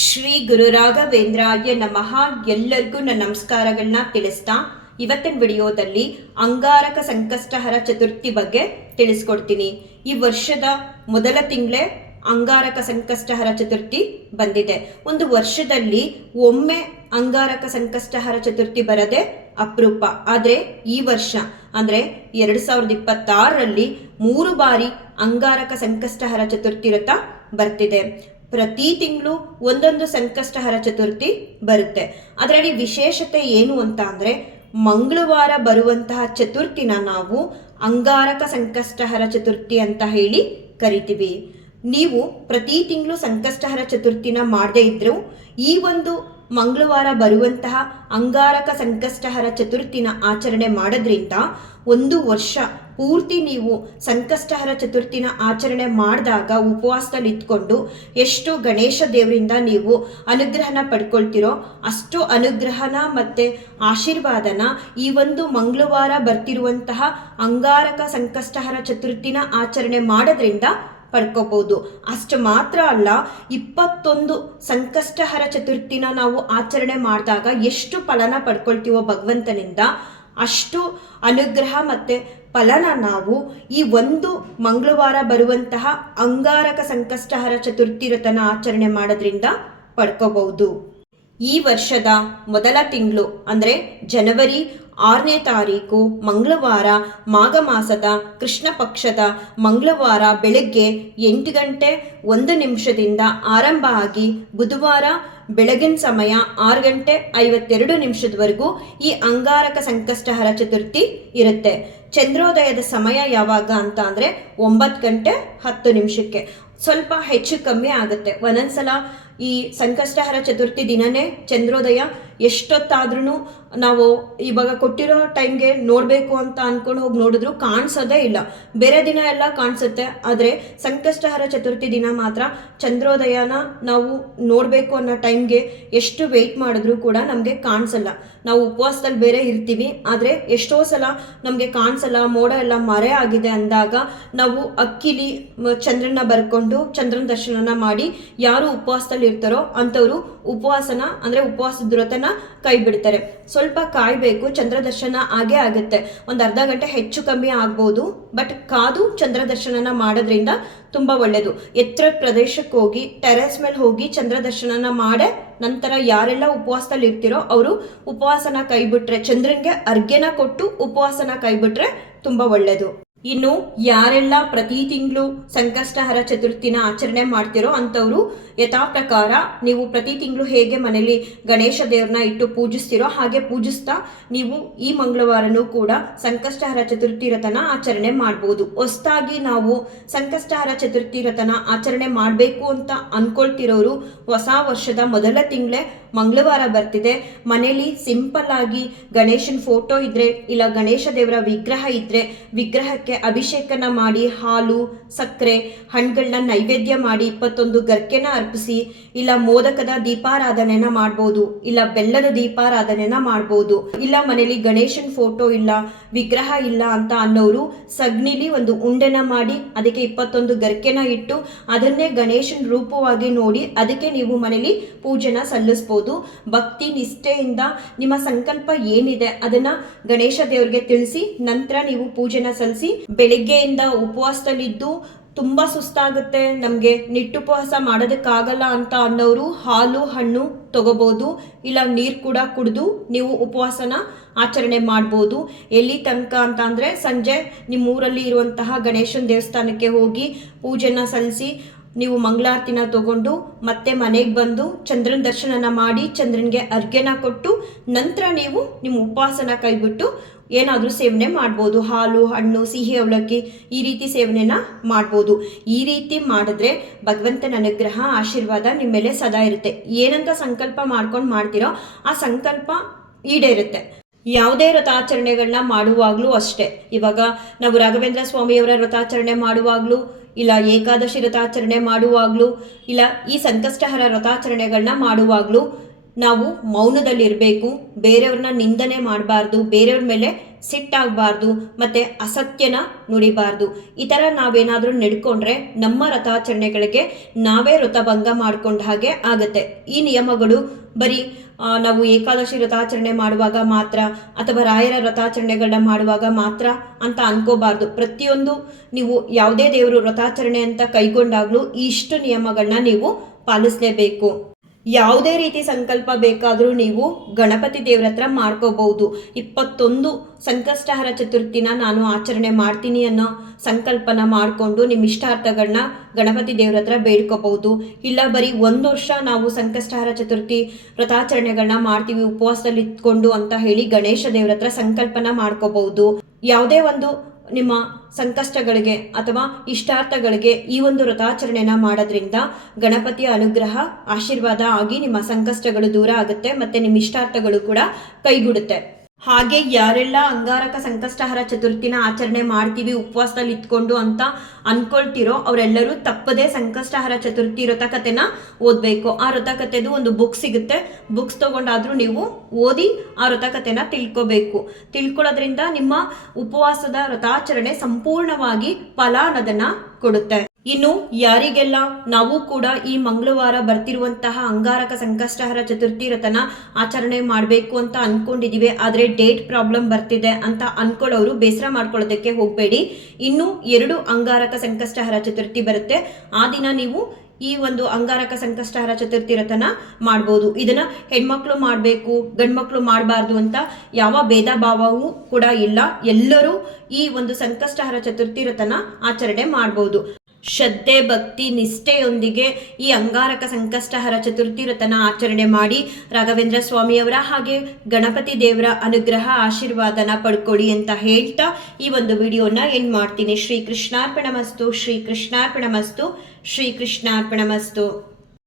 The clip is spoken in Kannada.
ಶ್ರೀ ಗುರು ರಾಘವೇಂದ್ರಾಯ ನಮಃ. ಎಲ್ಲರಿಗೂ ನನ್ನ ನಮಸ್ಕಾರಗಳನ್ನ ತಿಳಿಸ್ತಾ ಇವತ್ತಿನ ವಿಡಿಯೋದಲ್ಲಿ ಅಂಗಾರಕ ಸಂಕಷ್ಟಹರ ಚತುರ್ಥಿ ಬಗ್ಗೆ ತಿಳಿಸ್ಕೊಡ್ತೀನಿ. ಈ ವರ್ಷದ ಮೊದಲ ತಿಂಗಳೇ ಅಂಗಾರಕ ಸಂಕಷ್ಟಹರ ಚತುರ್ಥಿ ಬಂದಿದೆ. ಒಂದು ವರ್ಷದಲ್ಲಿ ಒಮ್ಮೆ ಅಂಗಾರಕ ಸಂಕಷ್ಟಹರ ಚತುರ್ಥಿ ಬರದೆ ಅಪರೂಪ. ಆದರೆ ಈ ವರ್ಷ ಅಂದರೆ 2026ರಲ್ಲಿ 3 ಬಾರಿ ಅಂಗಾರಕ ಸಂಕಷ್ಟಹರ ಚತುರ್ಥಿ ವ್ರತ ಬರ್ತಿದೆ. ಪ್ರತಿ ತಿಂಗಳು ಒಂದೊಂದು ಸಂಕಷ್ಟಹರ ಚತುರ್ಥಿ ಬರುತ್ತೆ. ಅದರಲ್ಲಿ ವಿಶೇಷತೆ ಏನು ಅಂತ ಅಂದರೆ, ಮಂಗಳವಾರ ಬರುವಂತಹ ಚತುರ್ಥಿನ ನಾವು ಅಂಗಾರಕ ಸಂಕಷ್ಟಹರ ಚತುರ್ಥಿ ಅಂತ ಹೇಳಿ ಕರಿತೀವಿ. ನೀವು ಪ್ರತಿ ತಿಂಗಳು ಸಂಕಷ್ಟಹರ ಚತುರ್ಥಿನ ಮಾಡದೇ ಇದ್ರೂ ಈ ಒಂದು ಮಂಗಳವಾರ ಬರುವಂತಹ ಅಂಗಾರಕ ಸಂಕಷ್ಟಹರ ಚತುರ್ಥಿನ ಆಚರಣೆ ಮಾಡೋದ್ರಿಂದ ಒಂದು ವರ್ಷ ಪೂರ್ತಿ ನೀವು ಸಂಕಷ್ಟಹರ ಚತುರ್ಥಿನ ಆಚರಣೆ ಮಾಡಿದಾಗ ಉಪವಾಸದಲ್ಲಿ ಇದ್ಕೊಂಡು ಎಷ್ಟು ಗಣೇಶ ದೇವರಿಂದ ನೀವು ಅನುಗ್ರಹನ ಪಡ್ಕೊಳ್ತಿರೋ ಅಷ್ಟು ಅನುಗ್ರಹನ ಮತ್ತು ಆಶೀರ್ವಾದನ ಈ ಒಂದು ಮಂಗಳವಾರ ಬರ್ತಿರುವಂತಹ ಅಂಗಾರಕ ಸಂಕಷ್ಟಹರ ಚತುರ್ಥಿನ ಆಚರಣೆ ಮಾಡೋದ್ರಿಂದ ಪಡ್ಕೋಬಹುದು. ಅಷ್ಟು ಮಾತ್ರ ಅಲ್ಲ, 21 ಸಂಕಷ್ಟಹರ ಚತುರ್ಥಿನ ನಾವು ಆಚರಣೆ ಮಾಡಿದಾಗ ಎಷ್ಟು ಫಲನ ಪಡ್ಕೊಳ್ತೀವೋ ಭಗವಂತನಿಂದ ಅಷ್ಟು ಅನುಗ್ರಹ ಮತ್ತು ಫಲನ ನಾವು ಈ ಒಂದು ಮಂಗಳವಾರ ಬರುವಂತಹ ಅಂಗಾರಕ ಸಂಕಷ್ಟಹರ ಚತುರ್ಥಿ ವ್ರತನ ಆಚರಣೆ ಮಾಡೋದ್ರಿಂದ ಪಡ್ಕೋಬಹುದು. ಈ ವರ್ಷದ ಮೊದಲ ತಿಂಗಳು ಅಂದರೆ ಜನವರಿ 6ನೇ ತಾರೀಕು ಮಂಗಳವಾರ, ಮಾಘ ಮಾಸದ ಕೃಷ್ಣ ಪಕ್ಷದ ಮಂಗಳವಾರ ಬೆಳಗ್ಗೆ 8 ಗಂಟೆ 1 ನಿಮಿಷದಿಂದ ಆರಂಭ ಆಗಿ ಬುಧವಾರ ಬೆಳಗಿನ ಸಮಯ 6 ಗಂಟೆ 52 ನಿಮಿಷದವರೆಗೂ ಈ ಅಂಗಾರಕ ಸಂಕಷ್ಟಹರ ಚತುರ್ಥಿ ಇರುತ್ತೆ. ಚಂದ್ರೋದಯದ ಸಮಯ ಯಾವಾಗ ಅಂತ ಅಂದರೆ 9 ಗಂಟೆ 10 ನಿಮಿಷಕ್ಕೆ. ಸ್ವಲ್ಪ ಹೆಚ್ಚು ಕಮ್ಮಿ ಆಗುತ್ತೆ. ಒಂದೊಂದ್ಸಲ ಈ ಸಂಕಷ್ಟಹರ ಚತುರ್ಥಿ ದಿನನೇ ಚಂದ್ರೋದಯ ಎಷ್ಟೊತ್ತಾದ್ರೂ ನಾವು ಇವಾಗ ಕೊಟ್ಟಿರೋ ಟೈಮ್ಗೆ ನೋಡಬೇಕು ಅಂತ ಅಂದ್ಕೊಂಡು ಹೋಗಿ ನೋಡಿದ್ರು ಕಾಣಿಸೋದೇ ಇಲ್ಲ. ಬೇರೆ ದಿನ ಎಲ್ಲ ಕಾಣಿಸುತ್ತೆ, ಆದರೆ ಸಂಕಷ್ಟಹರ ಚತುರ್ಥಿ ದಿನ ಮಾತ್ರ ಚಂದ್ರೋದಯನ ನಾವು ನೋಡಬೇಕು ಅನ್ನೋ ಟೈಮ್ಗೆ ಎಷ್ಟು ವೆಯ್ಟ್ ಮಾಡಿದ್ರೂ ಕೂಡ ನಮಗೆ ಕಾಣಿಸಲ್ಲ. ನಾವು ಉಪವಾಸದಲ್ಲಿ ಬೇರೆ ಇರ್ತೀವಿ, ಆದರೆ ಎಷ್ಟೋ ಸಲ ನಮಗೆ ಕಾಣಿಸಲ್ಲ, ಮೋಡ ಎಲ್ಲ ಮರೆ ಆಗಿದೆ ಅಂದಾಗ ನಾವು ಅಕ್ಕಿಲಿ ಚಂದ್ರನ ಬರ್ಕೊಂಡು ಚಂದ್ರನ ದರ್ಶನನ ಮಾಡಿ ಯಾರು ಉಪವಾಸದಲ್ಲಿ ಇರ್ತಾರೋ ಅಂಥವ್ರು ಉಪವಾಸನ ಅಂದರೆ ಉಪವಾಸದ ವ್ರತನ ಕೈ ಬಿಡ್ತಾರೆ. ಸ್ವಲ್ಪ ಕಾಯಬೇಕು, ಚಂದ್ರ ದರ್ಶನ ಆಗೇ ಆಗುತ್ತೆ. ಒಂದು ಅರ್ಧ ಗಂಟೆ ಹೆಚ್ಚು ಕಮ್ಮಿ ಆಗ್ಬೋದು, ಬಟ್ ಕಾದು ಚಂದ್ರ ದರ್ಶನನ ಮಾಡೋದ್ರಿಂದ ತುಂಬ ಒಳ್ಳೆಯದು. ಎತ್ತರದ ಪ್ರದೇಶಕ್ಕೆ ಹೋಗಿ ಟೆರೆಸ್ ಮೇಲೆ ಹೋಗಿ ಚಂದ್ರ ದರ್ಶನನ ಮಾಡೇ ನಂತರ ಯಾರೆಲ್ಲ ಉಪವಾಸದಲ್ಲಿ ಇರ್ತಿರೋ ಅವರು ಉಪವಾಸನ ಕೈ ಬಿಟ್ರೆ, ಚಂದ್ರನ್ಗೆ ಅರ್ಘ್ಯನ ಕೊಟ್ಟು ಉಪವಾಸನ ಕೈ ಬಿಟ್ರೆ ತುಂಬ ಒಳ್ಳೆಯದು. ಇನ್ನು ಯಾರೆಲ್ಲ ಪ್ರತಿ ತಿಂಗಳು ಸಂಕಷ್ಟಹರ ಚತುರ್ಥಿನ ಆಚರಣೆ ಮಾಡ್ತಿರೋ ಅಂಥವ್ರು ಯಥಾ ಪ್ರಕಾರ ನೀವು ಪ್ರತಿ ತಿಂಗಳು ಹೇಗೆ ಮನೇಲಿ ಗಣೇಶ ದೇವ್ರನ್ನ ಇಟ್ಟು ಪೂಜಿಸ್ತಿರೋ ಹಾಗೆ ಪೂಜಿಸ್ತಾ ನೀವು ಈ ಮಂಗಳವಾರನೂ ಕೂಡ ಸಂಕಷ್ಟಹರ ಚತುರ್ಥಿ ವ್ರತನ ಆಚರಣೆ ಮಾಡ್ಬೋದು. ಹೊಸದಾಗಿ ನಾವು ಸಂಕಷ್ಟಹರ ಚತುರ್ಥಿ ವ್ರತನ ಆಚರಣೆ ಮಾಡಬೇಕು ಅಂತ ಅನ್ಕೊಳ್ತಿರೋರು ಹೊಸ ವರ್ಷದ ಮೊದಲ ತಿಂಗಳೇ ಮಂಗಳವಾರ ಬರ್ತಿದೆ. ಮನೇಲಿ ಸಿಂಪಲ್ ಆಗಿ ಗಣೇಶನ ಫೋಟೋ ಇದ್ರೆ ಇಲ್ಲ ಗಣೇಶ ದೇವರ ವಿಗ್ರಹ ಇದ್ರೆ ವಿಗ್ರಹಕ್ಕೆ ಅಭಿಷೇಕನ ಮಾಡಿ ಹಾಲು ಸಕ್ಕರೆ ಹಣ್ಣುಗಳನ್ನ ನೈವೇದ್ಯ ಮಾಡಿ 21 ಗರ್ಕೆನ ಅರ್ಪಿಸಿ ಇಲ್ಲ ಮೋದಕದ ದೀಪಾರಾಧನೆನ ಮಾಡ್ಬೋದು, ಇಲ್ಲ ಬೆಲ್ಲದ ದೀಪಾರಾಧನೆನ ಮಾಡ್ಬೋದು. ಇಲ್ಲ ಮನೇಲಿ ಗಣೇಶನ್ ಫೋಟೋ ಇಲ್ಲ ವಿಗ್ರಹ ಇಲ್ಲ ಅಂತ ಅನ್ನೋರು ಸಗಣಿಲಿ ಒಂದು ಉಂಡೆನ ಮಾಡಿ ಅದಕ್ಕೆ 21 ಗರ್ಕೆನ ಇಟ್ಟು ಅದನ್ನೇ ಗಣೇಶನ್ ರೂಪವಾಗಿ ನೋಡಿ ಅದಕ್ಕೆ ನೀವು ಮನೇಲಿ ಪೂಜೆನ ಸಲ್ಲಿಸ್ಬೋದು. ಭಕ್ತಿ ನಿಷ್ಠೆಯಿಂದ ನಿಮ್ಮ ಸಂಕಲ್ಪ ಏನಿದೆ ಅದನ್ನ ಗಣೇಶ ದೇವ್ರಿಗೆ ತಿಳಿಸಿ ನಂತರ ನೀವು ಪೂಜೆನ ಸಲ್ಲಿಸಿ. ಬೆಳಿಗ್ಗೆಯಿಂದ ಉಪವಾಸದಲ್ಲಿದ್ದು ತುಂಬ ಸುಸ್ತಾಗುತ್ತೆ, ನಮಗೆ ನಿಟ್ಟುಪವಾಸ ಮಾಡೋದಕ್ಕಾಗಲ್ಲ ಅಂತ ಅನ್ನೋರು ಹಾಲು ಹಣ್ಣು ತಗೋಬೋದು, ಇಲ್ಲ ನೀರು ಕೂಡ ಕುಡಿದು ನೀವು ಉಪವಾಸನ ಆಚರಣೆ ಮಾಡ್ಬೋದು. ಎಲ್ಲಿ ತನಕ ಅಂತ ಅಂದರೆ ಸಂಜೆ ನಿಮ್ಮೂರಲ್ಲಿ ಇರುವಂತಹ ಗಣೇಶನ ದೇವಸ್ಥಾನಕ್ಕೆ ಹೋಗಿ ಪೂಜೆನ ಸಲ್ಲಿಸಿ ನೀವು ಮಂಗಳಾರತಿನ ತಗೊಂಡು ಮತ್ತೆ ಮನೆಗೆ ಬಂದು ಚಂದ್ರನ ದರ್ಶನನ ಮಾಡಿ ಚಂದ್ರನಿಗೆ ಅರ್ಘ್ಯನ ಕೊಟ್ಟು ನಂತರ ನೀವು ನಿಮ್ಮ ಉಪವಾಸನ ಕೈಬಿಟ್ಟು ಏನಾದರೂ ಸೇವನೆ ಮಾಡ್ಬೋದು. ಹಾಲು ಹಣ್ಣು ಸಿಹಿ ಅವಲಕ್ಕಿ ಈ ರೀತಿ ಸೇವನೆನ ಮಾಡ್ಬೋದು. ಈ ರೀತಿ ಮಾಡಿದ್ರೆ ಭಗವಂತನ ಅನುಗ್ರಹ ಆಶೀರ್ವಾದ ನಿಮ್ಮ ಮೇಲೆ ಸದಾ ಇರುತ್ತೆ. ಏನಂತ ಸಂಕಲ್ಪ ಮಾಡ್ಕೊಂಡು ಮಾಡ್ತೀರೋ ಆ ಸಂಕಲ್ಪ ಈಡೇರುತ್ತೆ. ಯಾವುದೇ ವ್ರತಾಚರಣೆಗಳನ್ನ ಮಾಡುವಾಗಲೂ ಅಷ್ಟೇ, ಇವಾಗ ನಾವು ರಾಘವೇಂದ್ರ ಸ್ವಾಮಿಯವರ ವ್ರತಾಚರಣೆ ಮಾಡುವಾಗಲೂ ಇಲ್ಲ ಏಕಾದಶಿ ವ್ರತಾಚರಣೆ ಮಾಡುವಾಗಲೂ ಇಲ್ಲ ಈ ಸಂಕಷ್ಟಹರ ವ್ರತಾಚರಣೆಗಳನ್ನ ಮಾಡುವಾಗಲೂ ನಾವು ಮೌನದಲ್ಲಿರಬೇಕು, ಬೇರೆಯವ್ರನ್ನ ನಿಂದನೆ ಮಾಡಬಾರ್ದು, ಬೇರೆಯವ್ರ ಮೇಲೆ ಸಿಟ್ಟಾಗಬಾರ್ದು, ಮತ್ತು ಅಸತ್ಯನ ನುಡಿಬಾರ್ದು. ಈ ಥರ ನಾವೇನಾದರೂ ನಡ್ಕೊಂಡ್ರೆ ನಮ್ಮ ವ್ರತಾಚರಣೆಗಳಿಗೆ ನಾವೇ ವ್ರತಭಂಗ ಮಾಡ್ಕೊಂಡ ಹಾಗೆ ಆಗುತ್ತೆ. ಈ ನಿಯಮಗಳು ಬರೀ ನಾವು ಏಕಾದಶಿ ವ್ರತಾಚರಣೆ ಮಾಡುವಾಗ ಮಾತ್ರ ಅಥವಾ ರಾಯರ ವ್ರತಾಚರಣೆಗಳನ್ನ ಮಾಡುವಾಗ ಮಾತ್ರ ಅಂತ ಅನ್ಕೋಬಾರ್ದು. ಪ್ರತಿಯೊಂದು ನೀವು ಯಾವುದೇ ದೇವರು ವ್ರತಾಚರಣೆ ಅಂತ ಕೈಗೊಂಡಾಗ್ಲೂ ಇಷ್ಟು ನಿಯಮಗಳನ್ನ ನೀವು ಪಾಲಿಸಲೇಬೇಕು. ಯಾವುದೇ ರೀತಿ ಸಂಕಲ್ಪ ಬೇಕಾದರೂ ನೀವು ಗಣಪತಿ ದೇವ್ರ ಹತ್ರ ಮಾಡ್ಕೋಬಹುದು. 21 ಸಂಕಷ್ಟಹರ ಚತುರ್ಥಿನ ನಾನು ಆಚರಣೆ ಮಾಡ್ತೀನಿ ಅನ್ನೋ ಸಂಕಲ್ಪನ ಮಾಡಿಕೊಂಡು ನಿಮ್ಮ ಇಷ್ಟಾರ್ಥಗಳನ್ನ ಗಣಪತಿ ದೇವ್ರ ಹತ್ರ ಬೇಡ್ಕೋಬಹುದು. ಇಲ್ಲ ಬರೀ 1 ವರ್ಷ ನಾವು ಸಂಕಷ್ಟಹರ ಚತುರ್ಥಿ ವ್ರತಾಚರಣೆಗಳನ್ನ ಮಾಡ್ತೀವಿ ಉಪವಾಸದಲ್ಲಿ ಇಟ್ಕೊಂಡು ಅಂತ ಹೇಳಿ ಗಣೇಶ ದೇವ್ರ ಹತ್ರ ಸಂಕಲ್ಪನ ಮಾಡ್ಕೋಬಹುದು. ಯಾವುದೇ ಒಂದು ನಿಮ್ಮ ಸಂಕಷ್ಟಗಳಿಗೆ ಅಥವಾ ಇಷ್ಟಾರ್ಥಗಳಿಗೆ ಈ ಒಂದು ವ್ರತಾಚರಣೆನ ಮಾಡೋದ್ರಿಂದ ಗಣಪತಿಯ ಅನುಗ್ರಹ ಆಶೀರ್ವಾದ ಆಗಿ ನಿಮ್ಮ ಸಂಕಷ್ಟಗಳು ದೂರ ಆಗುತ್ತೆ ಮತ್ತು ನಿಮ್ಮ ಇಷ್ಟಾರ್ಥಗಳು ಕೂಡ ಕೈಗೂಡುತ್ತೆ. ಹಾಗೆ ಯಾರೆಲ್ಲ ಅಂಗಾರಕ ಸಂಕಷ್ಟಹರ ಚತುರ್ಥಿನ ಆಚರಣೆ ಮಾಡ್ತೀವಿ ಉಪವಾಸದಲ್ಲಿ ಇಟ್ಕೊಂಡು ಅಂತ ಅನ್ಕೊಳ್ತಿರೋ ಅವರೆಲ್ಲರೂ ತಪ್ಪದೇ ಸಂಕಷ್ಟಹರ ಚತುರ್ಥಿ ವ್ರತಕಥೆನ ಓದಬೇಕು. ಆ ವ್ರತಕಥೆದು ಒಂದು ಬುಕ್ ಸಿಗುತ್ತೆ, ಬುಕ್ಸ್ ತೊಗೊಂಡಾದ್ರೂ ನೀವು ಓದಿ ಆ ವ್ರತಕಥೆನ ತಿಳ್ಕೊಳ್ಳೋದ್ರಿಂದ ನಿಮ್ಮ ಉಪವಾಸದ ವ್ರತಾಚರಣೆ ಸಂಪೂರ್ಣವಾಗಿ ಫಲ ಅನ್ನೋದನ್ನ ಕೊಡುತ್ತೆ. ಇನ್ನು ಯಾರಿಗೆಲ್ಲ ನಾವು ಕೂಡ ಈ ಮಂಗಳವಾರ ಬರ್ತಿರುವಂತಹ ಅಂಗಾರಕ ಸಂಕಷ್ಟಹರ ಚತುರ್ಥಿ ವ್ರತನ ಆಚರಣೆ ಮಾಡಬೇಕು ಅಂತ ಅನ್ಕೊಂಡಿದೀವಿ, ಆದರೆ ಡೇಟ್ ಪ್ರಾಬ್ಲಮ್ ಬರ್ತಿದೆ ಅಂತ ಅನ್ಕೊಳ್ಳೋರು ಬೇಸರ ಮಾಡ್ಕೊಳ್ಳೋದಕ್ಕೆ ಹೋಗಬೇಡಿ. ಇನ್ನು 2 ಅಂಗಾರಕ ಸಂಕಷ್ಟಹರ ಚತುರ್ಥಿ ಬರುತ್ತೆ. ಆ ದಿನ ನೀವು ಈ ಒಂದು ಅಂಗಾರಕ ಸಂಕಷ್ಟಹರ ಚತುರ್ಥಿ ವ್ರತನ ಮಾಡ್ಬೋದು. ಇದನ್ನ ಹೆಣ್ಮಕ್ಳು ಮಾಡಬೇಕು, ಗಂಡ್ಮಕ್ಳು ಮಾಡಬಾರ್ದು ಅಂತ ಯಾವ ಭೇದ ಭಾವವೂ ಕೂಡ ಇಲ್ಲ. ಎಲ್ಲರೂ ಈ ಒಂದು ಸಂಕಷ್ಟಹರ ಚತುರ್ಥಿ ವ್ರತನ ಆಚರಣೆ ಮಾಡ್ಬೋದು. ಶ್ರದ್ಧೆ, ಭಕ್ತಿ, ನಿಷ್ಠೆಯೊಂದಿಗೆ ಈ ಅಂಗಾರಕ ಸಂಕಷ್ಟಹರ ಚತುರ್ಥಿ ವ್ರತನ ಆಚರಣೆ ಮಾಡಿ ರಾಘವೇಂದ್ರ ಸ್ವಾಮಿಯವರ ಹಾಗೆ ಗಣಪತಿ ದೇವರ ಅನುಗ್ರಹ ಆಶೀರ್ವಾದನ ಪಡ್ಕೊಳ್ಳಿ ಅಂತ ಹೇಳ್ತಾ ಈ ಒಂದು ವಿಡಿಯೋನ ಎಂಡ್ ಮಾಡ್ತೀನಿ. ಶ್ರೀ ಕೃಷ್ಣಾರ್ಪಣಮಸ್ತು, ಶ್ರೀ ಕೃಷ್ಣಾರ್ಪಣಮಸ್ತು, ಶ್ರೀ ಕೃಷ್ಣಾರ್ಪಣಮಸ್ತು.